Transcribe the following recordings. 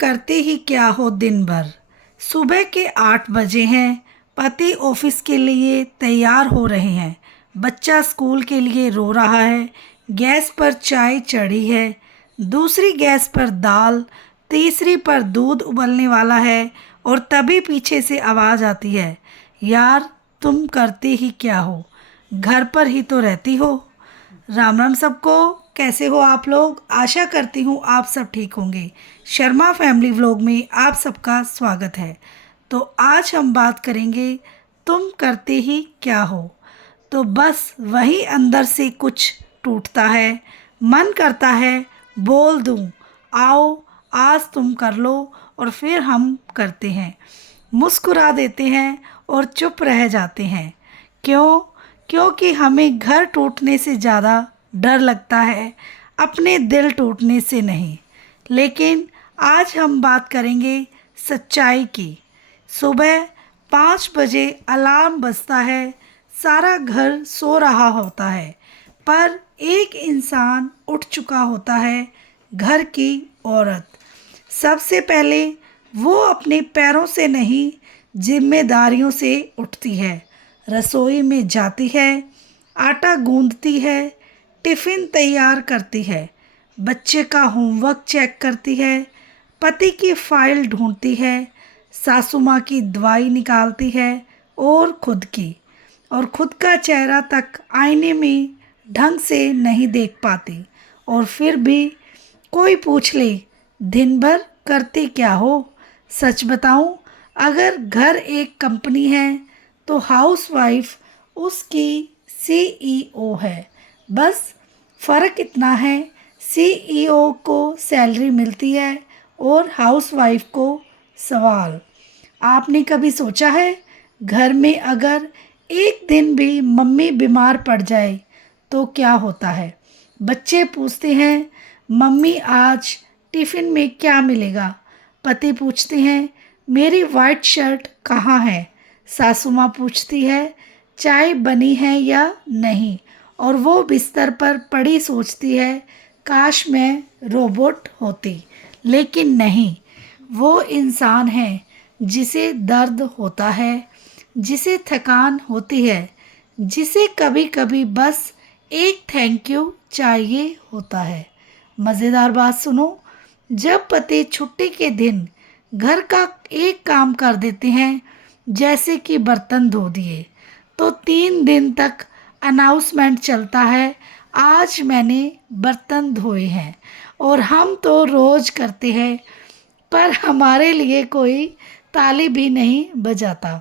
करते ही क्या हो दिन भर। सुबह के 8 बजे हैं। पति ऑफिस के लिए तैयार हो रहे हैं। बच्चा स्कूल के लिए रो रहा है। गैस पर चाय चढ़ी है। दूसरी गैस पर दाल। तीसरी पर दूध उबलने वाला है। और तभी पीछे से आवाज़ आती है, यार तुम करते ही क्या हो, घर पर ही तो रहती हो। राम राम सबको। कैसे हो आप लोग? आशा करती हूँ आप सब ठीक होंगे। शर्मा फैमिली व्लॉग में आप सबका स्वागत है। तो आज हम बात करेंगे, तुम करते ही क्या हो। तो बस वही अंदर से कुछ टूटता है। मन करता है बोल दूं, आओ आज तुम कर लो, और फिर हम करते हैं। मुस्कुरा देते हैं और चुप रह जाते हैं। क्यों? क्योंकि हमें घर टूटने से ज़्यादा डर लगता है, अपने दिल टूटने से नहीं। लेकिन आज हम बात करेंगे सच्चाई की। सुबह 5 बजे अलार्म बजता है। सारा घर सो रहा होता है, पर एक इंसान उठ चुका होता है, घर की औरत। सबसे पहले वो अपने पैरों से नहीं, जिम्मेदारियों से उठती है। रसोई में जाती है, आटा गूंदती है, टिफ़िन तैयार करती है, बच्चे का होमवर्क चेक करती है, पति की फाइल ढूंढती है, सासू माँ की दवाई निकालती है, और खुद का चेहरा तक आईने में ढंग से नहीं देख पाती। और फिर भी कोई पूछ ले, दिन भर करते क्या हो? सच बताऊं, अगर घर एक कंपनी है तो हाउसवाइफ उसकी सीईओ है। बस फ़र्क इतना है, सीईओ को सैलरी मिलती है और हाउसवाइफ को सवाल। आपने कभी सोचा है, घर में अगर एक दिन भी मम्मी बीमार पड़ जाए तो क्या होता है? बच्चे पूछते हैं, मम्मी आज टिफ़िन में क्या मिलेगा? पति पूछते हैं, मेरी वाइट शर्ट कहाँ है? सासू माँ पूछती है, चाय बनी है या नहीं? और वो बिस्तर पर पड़ी सोचती है, काश मैं रोबोट होती। लेकिन नहीं, वो इंसान है जिसे दर्द होता है, जिसे थकान होती है, जिसे कभी कभी बस एक थैंक यू चाहिए होता है। मज़ेदार बात सुनो, जब पति छुट्टी के दिन घर का एक काम कर देते हैं, जैसे कि बर्तन धो दिए, तो 3 दिन तक अनाउंसमेंट चलता है, आज मैंने बर्तन धोए हैं। और हम तो रोज़ करते हैं, पर हमारे लिए कोई ताली भी नहीं बजाता।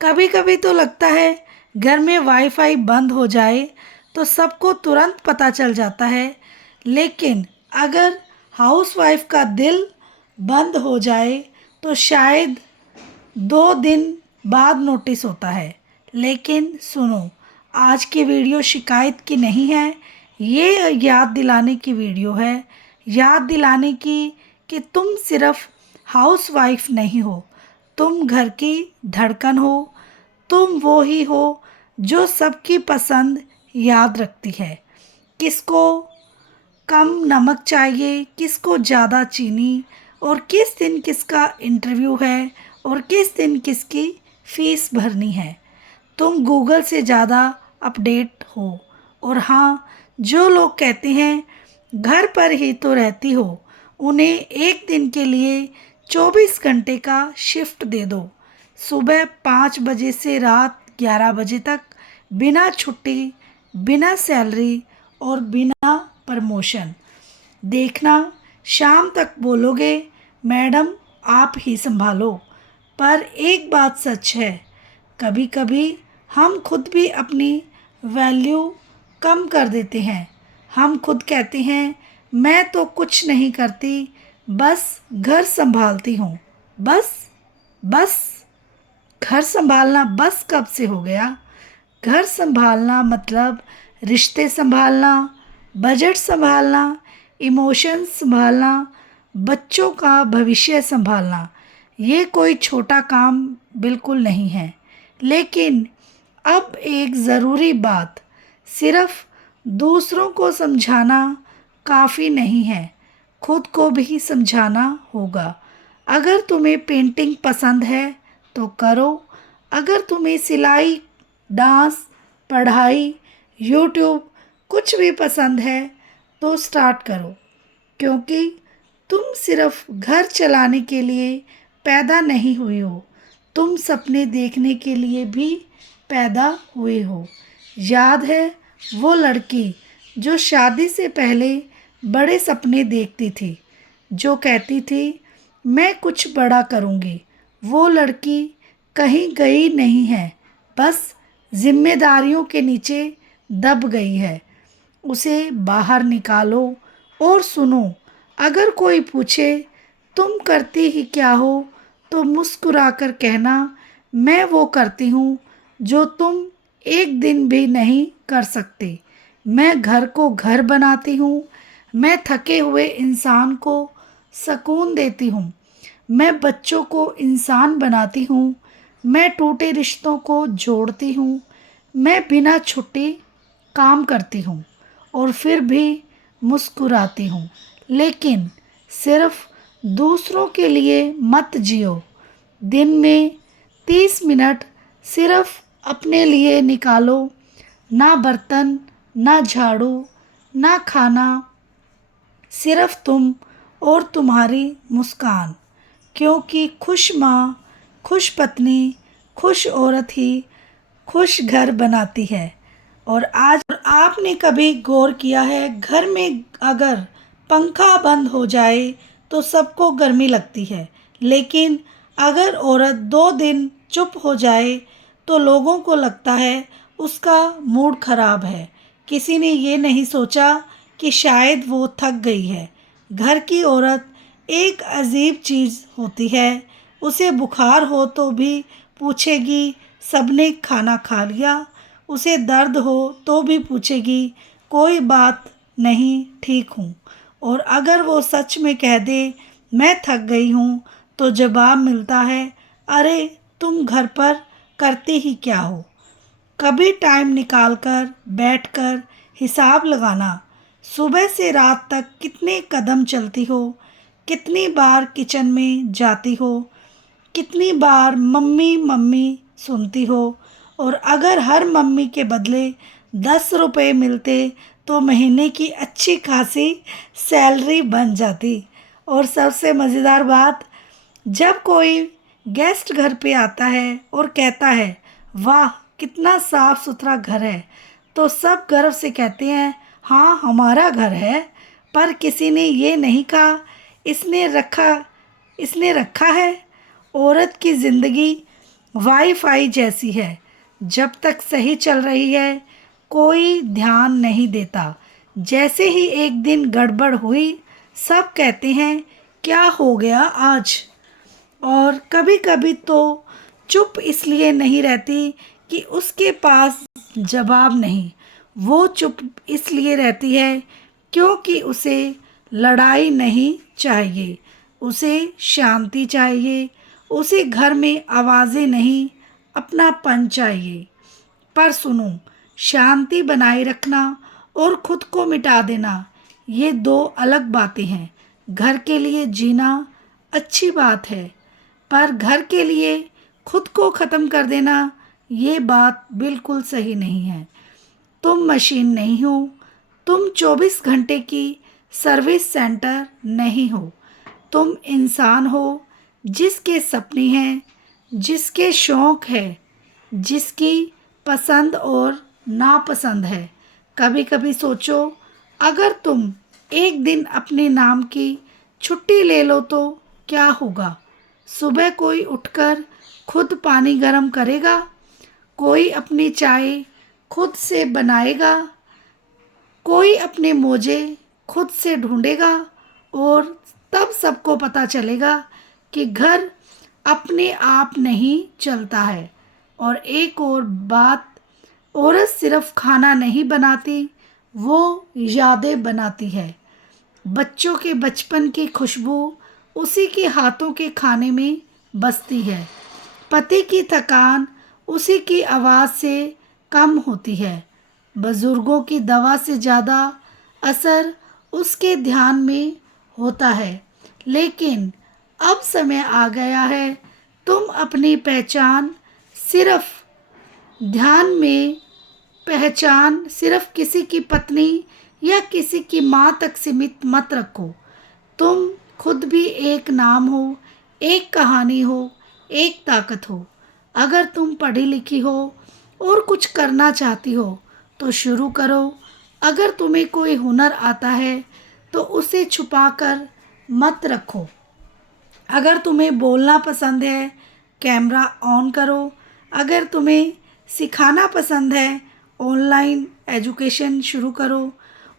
कभी कभी तो लगता है घर में वाईफाई बंद हो जाए तो सबको तुरंत पता चल जाता है, लेकिन अगर हाउसवाइफ का दिल बंद हो जाए तो शायद 2 दिन बाद नोटिस होता है। लेकिन सुनो, आज की वीडियो शिकायत की नहीं है, ये याद दिलाने की वीडियो है। याद दिलाने की कि तुम सिर्फ हाउसवाइफ नहीं हो, तुम घर की धड़कन हो। तुम वो ही हो जो सबकी पसंद याद रखती है। किसको कम नमक चाहिए, किसको ज़्यादा चीनी, और किस दिन किसका इंटरव्यू है, और किस दिन किसकी फीस भरनी है। तुम गूगल से ज़्यादा अपडेट हो। और हाँ, जो लोग कहते हैं घर पर ही तो रहती हो, उन्हें एक दिन के लिए 24 घंटे का शिफ्ट दे दो। सुबह 5 बजे से रात 11 बजे तक, बिना छुट्टी, बिना सैलरी और बिना प्रमोशन। देखना, शाम तक बोलोगे, मैडम आप ही संभालो। पर एक बात सच है, कभी कभी हम खुद भी अपनी वैल्यू कम कर देते हैं। हम खुद कहते हैं, मैं तो कुछ नहीं करती, बस घर संभालती हूँ। बस बस घर संभालना बस कब से हो गया? घर संभालना मतलब रिश्ते संभालना, बजट संभालना, इमोशंस संभालना, बच्चों का भविष्य संभालना। ये कोई छोटा काम बिल्कुल नहीं है। लेकिन अब एक ज़रूरी बात, सिर्फ दूसरों को समझाना काफ़ी नहीं है, खुद को भी समझाना होगा। अगर तुम्हें पेंटिंग पसंद है तो करो, अगर तुम्हें सिलाई, डांस, पढ़ाई, यूट्यूब कुछ भी पसंद है तो स्टार्ट करो, क्योंकि तुम सिर्फ घर चलाने के लिए पैदा नहीं हुए हो, तुम सपने देखने के लिए भी पैदा हुए हो। याद है वो लड़की जो शादी से पहले बड़े सपने देखती थी, जो कहती थी मैं कुछ बड़ा करूँगी। वो लड़की कहीं गई नहीं है, बस जिम्मेदारियों के नीचे दब गई है। उसे बाहर निकालो और सुनो। अगर कोई पूछे तुम करती ही क्या हो, तो मुस्कुराकर कहना मैं वो करती हूँ जो तुम एक दिन भी नहीं कर सकते। मैं घर को घर बनाती हूँ, मैं थके हुए इंसान को सुकून देती हूँ, मैं बच्चों को इंसान बनाती हूँ, मैं टूटे रिश्तों को जोड़ती हूँ, मैं बिना छुट्टी काम करती हूँ और फिर भी मुस्कुराती हूँ। लेकिन सिर्फ दूसरों के लिए मत जियो। दिन में 30 मिनट सिर्फ अपने लिए निकालो। ना बर्तन, ना झाड़ू, ना खाना, सिर्फ तुम और तुम्हारी मुस्कान। क्योंकि खुश माँ, खुश पत्नी, खुश औरत ही खुश घर बनाती है। और आज आपने कभी गौर किया है, घर में अगर पंखा बंद हो जाए तो सबको गर्मी लगती है, लेकिन अगर औरत 2 दिन चुप हो जाए तो लोगों को लगता है उसका मूड खराब है। किसी ने ये नहीं सोचा कि शायद वो थक गई है। घर की औरत एक अजीब चीज़ होती है। उसे बुखार हो तो भी पूछेगी सबने खाना खा लिया, उसे दर्द हो तो भी पूछेगी कोई बात नहीं, ठीक हूँ। और अगर वो सच में कह दे मैं थक गई हूँ तो जवाब मिलता है अरे तुम घर पर करते ही क्या हो। कभी टाइम निकाल कर बैठ कर हिसाब लगाना, सुबह से रात तक कितने कदम चलती हो, कितनी बार किचन में जाती हो, कितनी बार मम्मी मम्मी सुनती हो। और अगर हर मम्मी के बदले 10 रुपये मिलते तो महीने की अच्छी खासी सैलरी बन जाती। और सबसे मज़ेदार बात, जब कोई गेस्ट घर पे आता है और कहता है वाह कितना साफ सुथरा घर है, तो सब गर्व से कहते हैं हाँ हमारा घर है। पर किसी ने ये नहीं कहा इसने रखा है। औरत की ज़िंदगी वाईफाई जैसी है, जब तक सही चल रही है कोई ध्यान नहीं देता। जैसे ही एक दिन गड़बड़ हुई सब कहते हैं क्या हो गया आज। और कभी कभी तो चुप इसलिए नहीं रहती कि उसके पास जवाब नहीं, वो चुप इसलिए रहती है क्योंकि उसे लड़ाई नहीं चाहिए, उसे शांति चाहिए, उसे घर में आवाज़ें नहीं अपनापन चाहिए। पर सुनो, शांति बनाए रखना और खुद को मिटा देना ये दो अलग बातें हैं। घर के लिए जीना अच्छी बात है, पर घर के लिए खुद को ख़त्म कर देना ये बात बिल्कुल सही नहीं है। तुम मशीन नहीं हो, तुम 24 घंटे की सर्विस सेंटर नहीं हो, तुम इंसान हो जिसके सपने हैं, जिसके शौक़ है, जिसकी पसंद और नापसंद है। कभी कभी सोचो अगर तुम एक दिन अपने नाम की छुट्टी ले लो तो क्या होगा। सुबह कोई उठकर खुद पानी गर्म करेगा, कोई अपनी चाय खुद से बनाएगा, कोई अपने मोजे खुद से ढूंढेगा। और तब सबको पता चलेगा कि घर अपने आप नहीं चलता है। और एक और बात, औरत सिर्फ खाना नहीं बनाती, वो यादें बनाती है। बच्चों के बचपन की खुशबू उसी के हाथों के खाने में बसती है। पति की थकान उसी की आवाज़ से कम होती है। बुज़ुर्गों की दवा से ज़्यादा असर उसके ध्यान में होता है, लेकिन अब समय आ गया है तुम अपनी पहचान सिर्फ ध्यान में पहचान सिर्फ किसी की पत्नी या किसी की माँ तक सीमित मत रखो। तुम खुद भी एक नाम हो, एक कहानी हो, एक ताकत हो। अगर तुम पढ़ी लिखी हो और कुछ करना चाहती हो तो शुरू करो। अगर तुम्हें कोई हुनर आता है तो उसे छुपाकर मत रखो। अगर तुम्हें बोलना पसंद है, कैमरा ऑन करो। अगर तुम्हें सिखाना पसंद है, ऑनलाइन एजुकेशन शुरू करो।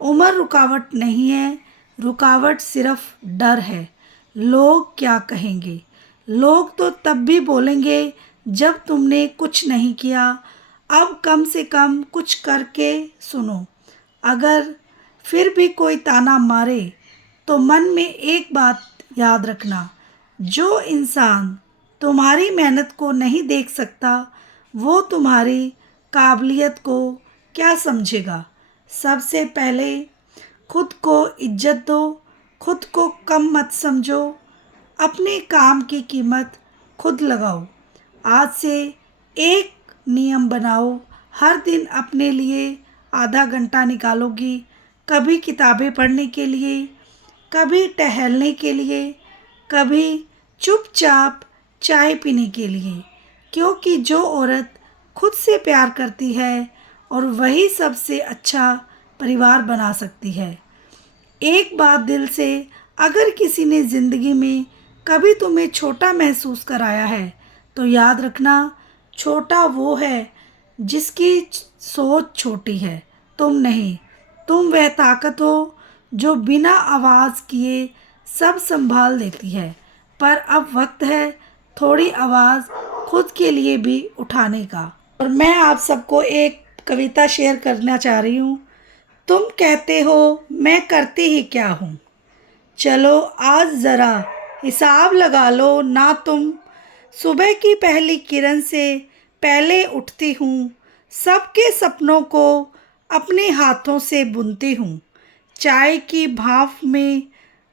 उम्र रुकावट नहीं है, रुकावट सिर्फ डर है। लोग क्या कहेंगे? लोग तो तब भी बोलेंगे जब तुमने कुछ नहीं किया। अब कम से कम कुछ करके सुनो। अगर फिर भी कोई ताना मारे तो मन में एक बात याद रखना, जो इंसान तुम्हारी मेहनत को नहीं देख सकता वो तुम्हारी काबिलियत को क्या समझेगा। सबसे पहले खुद को इज्जत दो, खुद को कम मत समझो। अपने काम की कीमत खुद लगाओ। आज से एक नियम बनाओ, हर दिन अपने लिए आधा घंटा निकालोगी। कभी किताबें पढ़ने के लिए, कभी टहलने के लिए, कभी चुपचाप चाय पीने के लिए। क्योंकि जो औरत खुद से प्यार करती है और वही सबसे अच्छा परिवार बना सकती है। एक बात दिल से, अगर किसी ने ज़िंदगी में कभी तुम्हें छोटा महसूस कराया है तो याद रखना, छोटा वो है जिसकी सोच छोटी है, तुम नहीं। तुम वह ताकत हो जो बिना आवाज़ किए सब संभाल देती है। पर अब वक्त है थोड़ी आवाज़ खुद के लिए भी उठाने का। और मैं आप सबको एक कविता शेयर करना चाह रही हूँ। तुम कहते हो मैं करती ही क्या हूँ, चलो आज ज़रा हिसाब लगा लो ना तुम। सुबह की पहली किरण से पहले उठती हूँ, सबके सपनों को अपने हाथों से बुनती हूँ। चाय की भाप में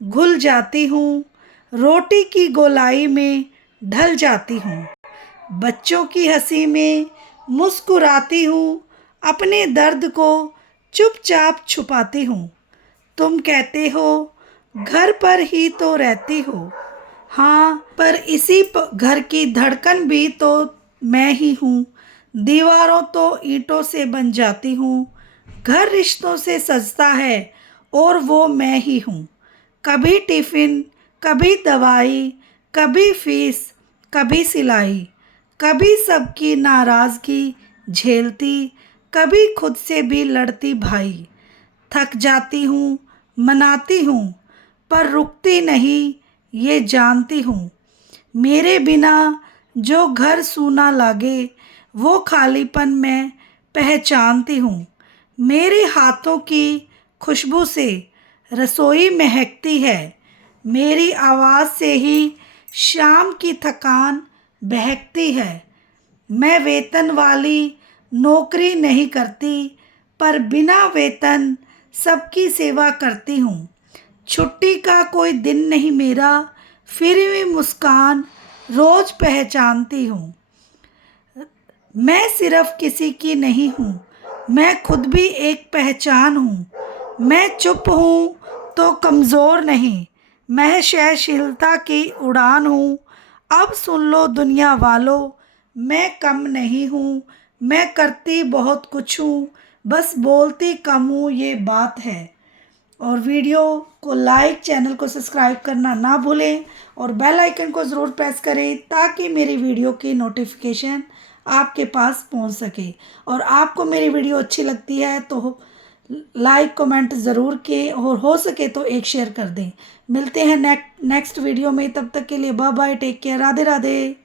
घुल जाती हूँ, रोटी की गोलाई में ढल जाती हूँ। बच्चों की हंसी में मुस्कुराती हूँ, अपने दर्द को चुपचाप छुपाती हूँ। तुम कहते हो घर पर ही तो रहती हो, हाँ पर इसी घर की धड़कन भी तो मैं ही हूँ। दीवारों तो ईंटों से बन जाती हूँ, घर रिश्तों से सजता है और वो मैं ही हूँ। कभी टिफ़िन, कभी दवाई, कभी फीस, कभी सिलाई, कभी सबकी नाराज़गी झेलती, कभी खुद से भी लड़ती भाई। थक जाती हूँ, मनाती हूँ, पर रुकती नहीं ये जानती हूँ। मेरे बिना जो घर सूना लागे वो खालीपन मैं पहचानती हूँ। मेरे हाथों की खुशबू से रसोई महकती है, मेरी आवाज़ से ही शाम की थकान बहकती है। मैं वेतन वाली नौकरी नहीं करती, पर बिना वेतन सबकी सेवा करती हूँ। छुट्टी का कोई दिन नहीं मेरा, फिर भी मुस्कान रोज़ पहचानती हूँ। मैं सिर्फ किसी की नहीं हूँ, मैं खुद भी एक पहचान हूँ। मैं चुप हूँ तो कमज़ोर नहीं, मैं सहनशीलता की उड़ान हूँ। अब सुन लो दुनिया वालों, मैं कम नहीं हूँ, मैं करती बहुत कुछ हूँ, बस बोलती कम हूँ, ये बात है। और वीडियो को लाइक, चैनल को सब्सक्राइब करना ना भूलें और बेल आइकन को ज़रूर प्रेस करें ताकि मेरी वीडियो की नोटिफिकेशन आपके पास पहुंच सके। और आपको मेरी वीडियो अच्छी लगती है तो लाइक कमेंट ज़रूर किए और हो सके तो एक शेयर कर दें। मिलते हैं नेक्स्ट वीडियो में, तब तक के लिए bye bye, take care, Radhe Radhe.